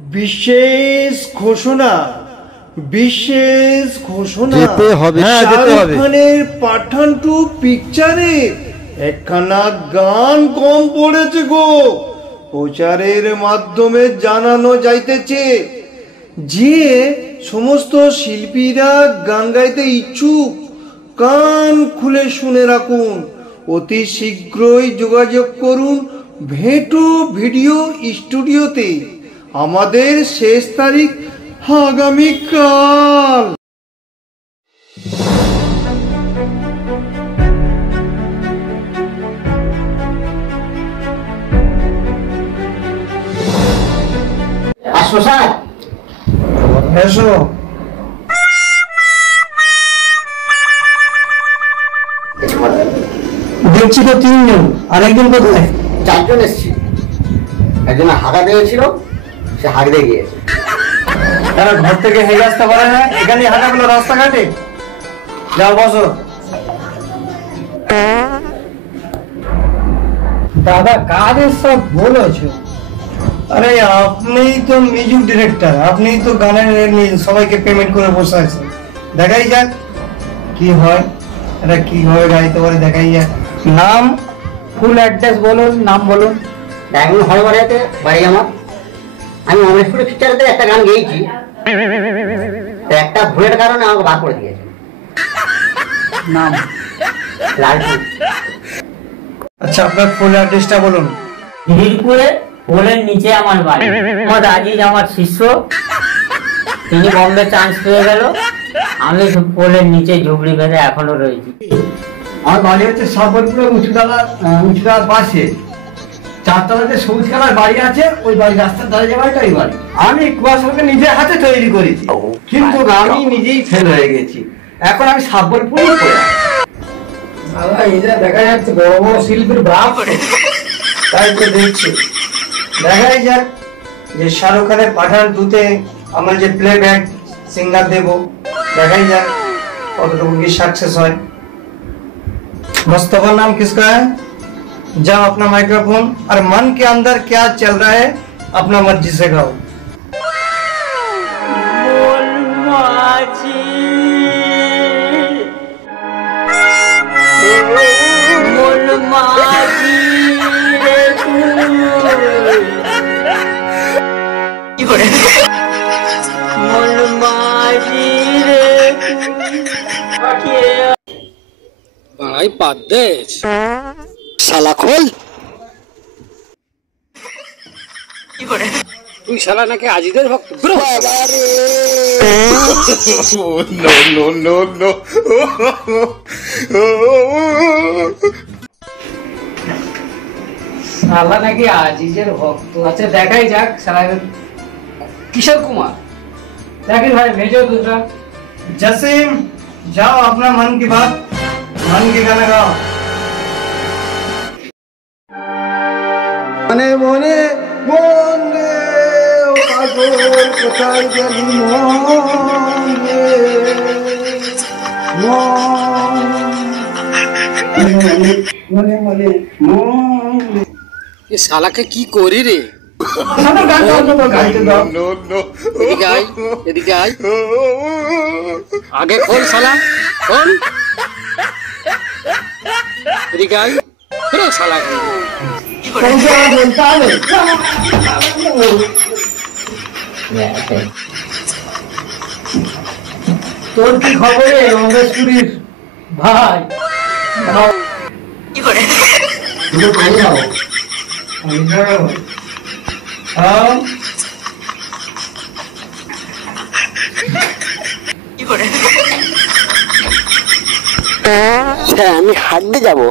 বিশেষ ঘোষণা, বিশেষ ঘোষণা। শাহরুখ খানের পাঠান 2 পিকচারে একখানা গান কম পড়েছে গো। প্রচারের মাধ্যমে জানানো যাইতেছে যে সমস্ত শিল্পীরা গান গাইতে ইচ্ছুক কান খুলে শুনে রাখুন। অতি শীঘ্রই যোগাযোগ করুন ভেটু ভিডিও স্টুডিওতে। আমাদের শেষ তারিখ আগামীকাল। আসো স্যার, এসো। দেখছি তো 3 জন, আরেকজন কোথায়? 4 জন এসছি। একজন হাগা দিয়েছিল, সে হাগড়ে গিয়েছে। তারা ঘর থেকে হেগে আসতে পারে না, এখানে হাঁটাগুলো রাস্তাঘাটে। যাও বসো। দাদা কাজের সব বলেছো। আরে আপনি তো মিউজিক ডিরেক্টর, আপনি তো গানের সবাইকে পেমেন্ট করে বসে আছেন। দেখাই যাক কি হয়, এটা কিভাবে গাইতে পারে দেখাই যাক। নাম, ফুল অ্যাড্রেস বলুন, নাম বলুন। ডায়মন্ড হলবাড়িতে বাড়ি আমার। আমি অমরেশপুরের পিকচারেতে একটা গান গেয়েছি, একটা ভুলের কারণে আমাকে বার করে দিয়েছে। নাম? লালটু। আচ্ছা, আপনার ফুল অ্যাড্রেসটা বলুন। হিরপুরে পোলের নিচে আমার বাড়ি। মোহাম্মদ আজিজ আমার শিষ্য, তিনি বম্বে চান্স পেয়ে গেল, আমি পোলের নিচে ঝুবড়ি বেঁধে এখনো রয়েছি। আমার বাড়ি হচ্ছে সাবরপুরে উঁচুতলার পাশে 4 তলাতে সবুজ কালার বাড়ি আছে, ওই বাড়ি রাস্তার ধারে যে বাড়িটা, ওই বাড়ি। আমি কুয়াশাকে নিজের হাতে তৈরি করেছি, কিন্তু আমি নিজেই ফেল হয়ে গেছি। এখন আমি সাবরপুরে পড়ে দেখা যাচ্ছে বড় বড় শিল্পীর ভাব, তাই তো দেখছি। দেখাই যাক যে শাহরুখ খানের পাঠান 2-তে আমরা যে প্লেব্যাক সিঙ্গার দেব, দেখাই যাক কতটুকু কি সাকসেস হয়। मुस्तफा नाम किसका है? जाओ अपना माइक्रोफोन और मन के अंदर क्या चल रहा है अपना मर्जी से गाओ। বাড়াই বাদ দে শালা, খোল। তুই শালা নাকি আজিদের ভক্ত? শালা নাকি আজিজের ভক্ত? আচ্ছা দেখাই যাক শালা। কিশোর কুমার, জাকির ভাই भेजो दूसरा। जसीम जाओ अपना मन की बात, मन के गाना गाओ। মনে মনে মনে ও পাগল কোথায় গেলি মনে মনে মনে মনে। এ শালাকে কি করি রে? এদিকে আয়, এদিকে আয়, আগে খোল শালা, খোল। এদিকে আয়, শালা। তোর কি খবর অমরেশপুরীর ভাই? আমি হাঁটতে যাবো,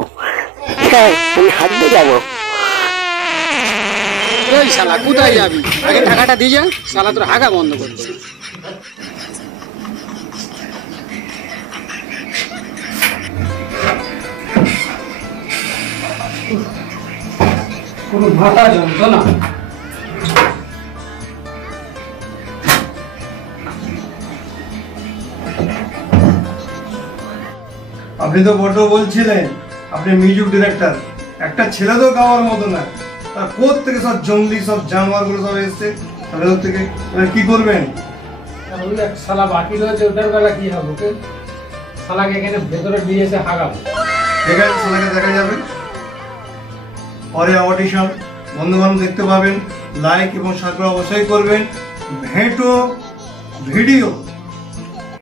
আমি হাঁটতে যাবো। শালা কোথায় যাবি? আগে টাকাটা দিয়ে যা, শালা তোর হাগা বন্ধ করছে। কোনো ভাতা যন্ত্রণা। আপনি তো বড় বলছিলেন আপনি মিউজিক ডিরেক্টর, একটা ছেলে তো গাওয়ার মতো না, তার কোথা থেকে সব জঙ্গলি সব জানোয়ার গুলো সব এসছে। তাহলে ওর থেকে এবার কি করবেন? ওই এক শালা বাকি রয়েছে, ওটার বেলা কি হবে? ওকে শালাকে এখানে ভেতরে নিয়ে এসে হাগাবো। ঠিক আছে, শালাকে দেখা যাবে পরে অডিশন, বন্ধু বান্ধব দেখতে পাবেন। লাইক এবং সাবস্ক্রাইব অবশ্যই করবেন। Veto video